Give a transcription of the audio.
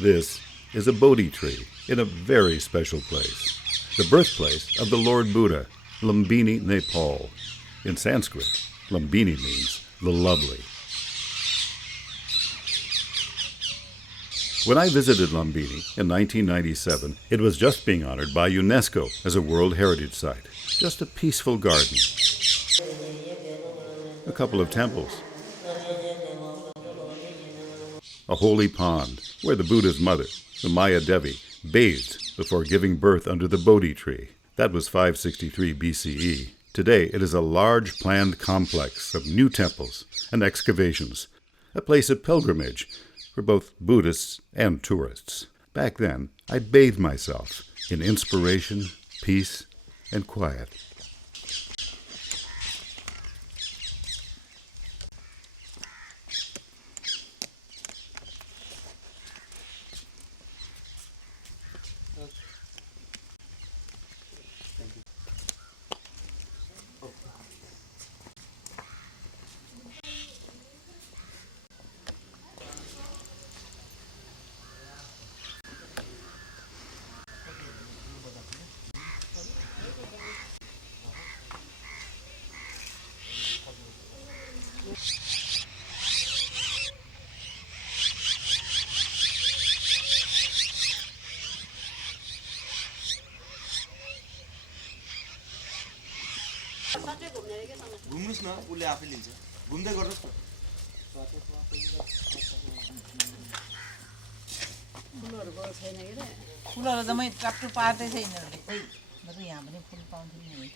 This is a Bodhi tree in a very special place, the birthplace of the Lord Buddha, Lumbini, Nepal. In Sanskrit, Lumbini means the lovely. When I visited Lumbini in 1997, it was just being honored by UNESCO as a World Heritage Site. Just a peaceful garden, a couple of temples, a holy pond where the Buddha's mother, the Maya Devi, bathed before giving birth under the Bodhi tree. That was 563 BCE. Today it is a large planned complex of new temples and excavations, a place of pilgrimage for both Buddhists and tourists. Back then, I bathed myself in inspiration, peace, and quiet. घुम्नुस् न उले आफै लिन्छ घुम्दै गर्नुस् न फुलहरुको छैन के रे फुलहरु जम्मै काट्नु पार्दै छ यिनीहरुले खै म त यहाँ पनि फुल पाउँछु नि